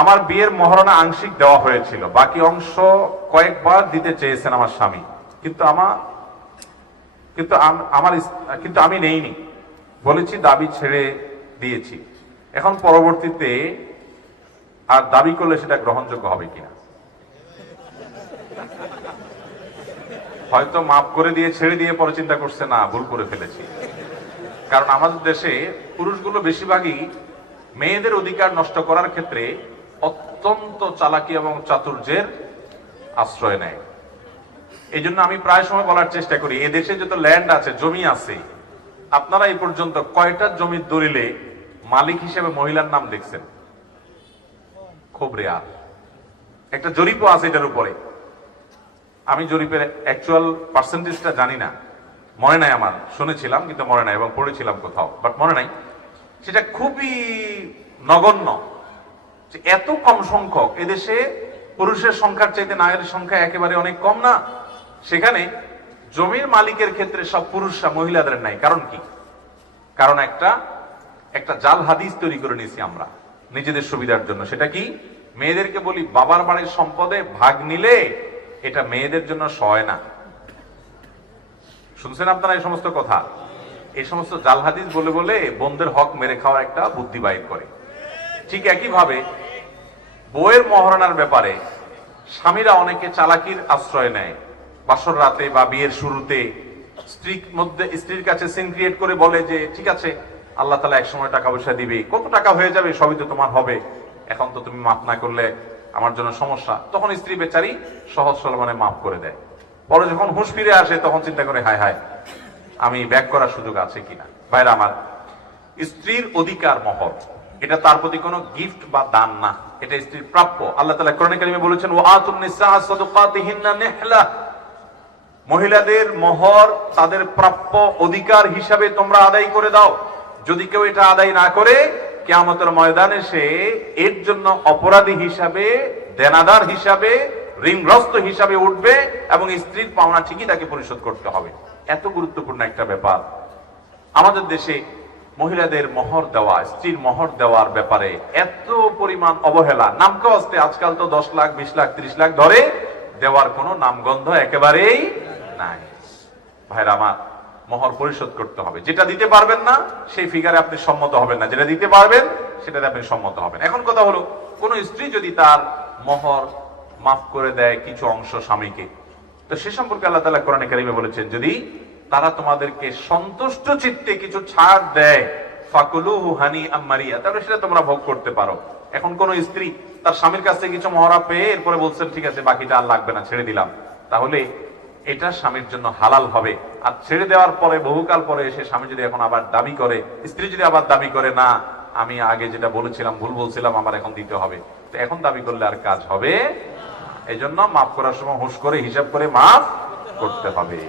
আমার বিয়ের মহারণা আংশিক দেওয়া হয়েছিল। বাকি অংশ কয়েকবার দিতে চেয়েছেন আমার স্বামী। কিন্তু আমার কিন্তু আমার কিন্তু আমি নেইনি। বলেছি, দাবি ছেড়ে দিয়েছি। এখন পরবর্তীতে আর দাবি করলে সেটা গ্রহণযোগ্য হবে কিনা? হয়তো মাফ করে দিয়ে ছেড়ে দিয়ে পরে চিন্তা করছে, না, ভুল করে ফেলেছি। কারণ আমাদের দেশে পুরুষগুলো বেশিরভাগই মেয়েদের অধিকার নষ্ট করার ক্ষেত্রে অত্যন্ত চালাকি এবং চাতুর্যের আশ্রয় নেয়। এই জন্য আমি প্রায় সময় বলার চেষ্টা করি, এ দেশে যত ল্যান্ড আছে, জমি আছে, আপনারা এই পর্যন্ত কয়টা জমির দলিলে মালিক হিসেবে মহিলার নাম দেখছেন? খুব রেয়ার একটা জরিপও আছে এটার উপরে। আমি জরিপের অ্যাকচুয়াল পার্সেন্টেজটা জানি না। মনে নাই আমার, শুনেছিলাম কিন্তু মনে নাই এবং পড়েছিলাম কোথাও বাট মনে নাই। সেটা খুবই নগণ্য। যে এত কম সংখ্যক, এদেশে পুরুষের সংখ্যার চাইতে নারীর সংখ্যা একেবারে অনেক কম না। সেখানে জমির মালিকের ক্ষেত্রে সব পুরুষরা মহিলাদের নাই কারণ কি? কারণ একটা একটা জাল হাদিস তৈরি করে নিয়েছি আমরা নিজেদের সুবিধার জন্য। সেটা কি? মেয়েদেরকে বলি, বাবার বাড়ির সম্পদে ভাগ নিলে এটা মেয়েদের জন্য সয় না। শুনছেন আপনারা এই সমস্ত কথা? এই সমস্ত জাল হাদিস বলে বলে বোনদের হক মেরে খাওয়া একটা বুদ্ধি বাইর করে। ঠিক একইভাবে বইয়ের মহারণার ব্যাপারে স্বামীরা অনেকে চালাকির আশ্রয় নেয়। বাসর রাতে বা বিয়ের শুরুতে স্ত্রীর মধ্যে স্ত্রীর কাছে সিন ক্রিয়েট করে বলে যে, ঠিক আছে, আল্লাহ তালা এক সময় টাকা পয়সা দিবে। কত টাকা হয়ে যাবে সবই তো তোমার হবে। এখন তো তুমি মাফ না করলে আমার জন্য সমস্যা। তখন স্ত্রী বেচারি সহজ সরল মানে মাফ করে দেয়। পরে যখন হুঁশ ফিরে আসে, তখন চিন্তা করে, হায় হায়, আমি ব্যাক করার সুযোগ আছে কিনা? ভাইরা আমার, স্ত্রীর অধিকার মহর। এটা তার প্রতি কোনো গিফট বা দান না। এটা স্ত্রীর প্রাপ্য। আল্লাহ তাআলা কোরআনে কালিমে বলেছেন নিসা সাদকাতিহিন্না নিহলা। মহিলাদের মহর তাদের প্রাপ্য অধিকার হিসাবে তোমরা আদায় করে দাও। যদি কেউ এটা আদায় না করে, কিয়ামতের ময়দানে সে এর জন্য অপরাধী হিসাবে, দেনাদার হিসাবে, ঋণগ্রস্ত হিসাবে উঠবে এবং স্ত্রীর পাওনা ঠিকই তাকে পরিশোধ করতে হবে। এত গুরুত্বপূর্ণ একটা ব্যাপার। আমাদের দেশে মহিলাদের মোহর দেওয়া, স্ত্রীর মোহর দেওয়ার ব্যাপারে এত পরিমাণ অবহেলা। নামকে আসতে আজকাল তো দশ লাখ, বিশ লাখ, ত্রিশ লাখ ধরে দেওয়ার কোনো নামগন্ধ একেবারেই নাই। ভাইরা, আমার মোহর পরিশোধ করতে হবে। যেটা দিতে পারবেন না, সেই ফিগারে আপনি সম্মত হবেন না। যেটা দিতে পারবেন, সেটাতে আপনি সম্মত হবেন। এখন কথা হলো, কোন স্ত্রী যদি তার মোহর মাফ করে দেয় কিছু অংশ স্বামীকে, তো সে সম্পর্কে আল্লাহ তালা কোরআনে কারিমে বলেছেন, যদি তারা তোমাদেরকে সন্তুষ্ট চিত্তে কিছু ছাড় দেয়। ফাকুলুহু হানি আম্মারিয়া তাহলে সেটা তোমরা ভোগ করতে পারো। এখন কোন স্ত্রী তার স্বামীর কাছ থেকে কিছু মহরা পেয়ে এরপরে বলছেন ঠিক আছে, বাকিটা আর লাগবে না, ছেড়ে দিলাম। তাহলে এটা স্বামীর জন্য হালাল হবে। আর ছেড়ে দেওয়ার পরে, বহুকাল পরে এসে স্বামী যদি এখন আবার দাবি করে, স্ত্রী যদি আবার দাবি করে, না, আমি আগে যেটা বলেছিলাম, ভুল বলছিলাম, আমার এখন দিতে হবে। তো এখন দাবি করলে আর কাজ হবে এই জন্য মাফ করার সময় হুঁশ করে হিসাব করে মাফ করতে হবে।